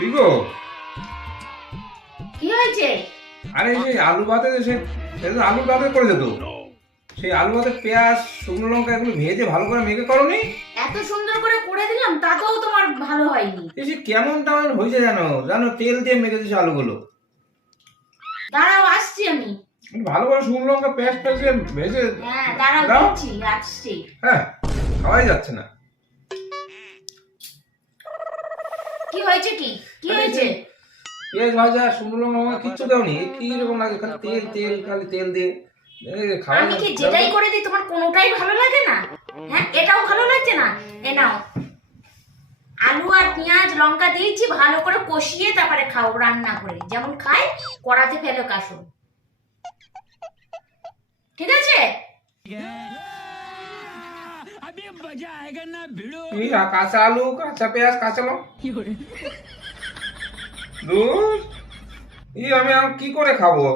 কি গো? কি হয়েছে? আরে সেই আলু ভাতে আলু ভাতে করেছে তো, সেই আলু ভাতে পেঁয়াজ শুকনো লঙ্কা এগুলো ভেজে ভালো করে মেখে করনি? এত সুন্দর করে করে দিলাম তাতেও তোমার ভালো হয়নি। সে কেমন টাইম হয়েছে জানো জানো, তেল দিয়ে মেখে দিয়েছে আলুগুলো। দাঁড়াও আসছি আমি। ভালো করে শুকনো লঙ্কা পেঁয়াজ পেঁয়াজ দিয়ে ভেজে হ্যাঁ দাঁড়াও দাও। দিচ্ছি আসছি। হ্যাঁ, খাওয়াই যাচ্ছে না। কি হয়েছে কি? কি হয়েছে? পেঁয়াজ ভাজা শুকনো লঙ্কা কিচ্ছু দাওনি, কি রকম লাগে, খালি তেল তেল খালি তেল দিয়ে খাওয়া আমি কি যেটাই করে দিই তোমার কোনোটাই ভালো লাগে না? হ্যাঁ এটাও ভালো লাগছে না? এ নাও, আলু আর পেঁয়াজ লঙ্কা দিয়েছি, ভালো করে কষিয়ে তারপরে খাও, রান্না করে যেমন খাই, কড়াতে ফেলে কাশো, ঠিক আছে? কাঁচা আলু কাঁচা পেঁয়াজ কাঁচা লঙ্কা, আমি আর কি করে খাবো?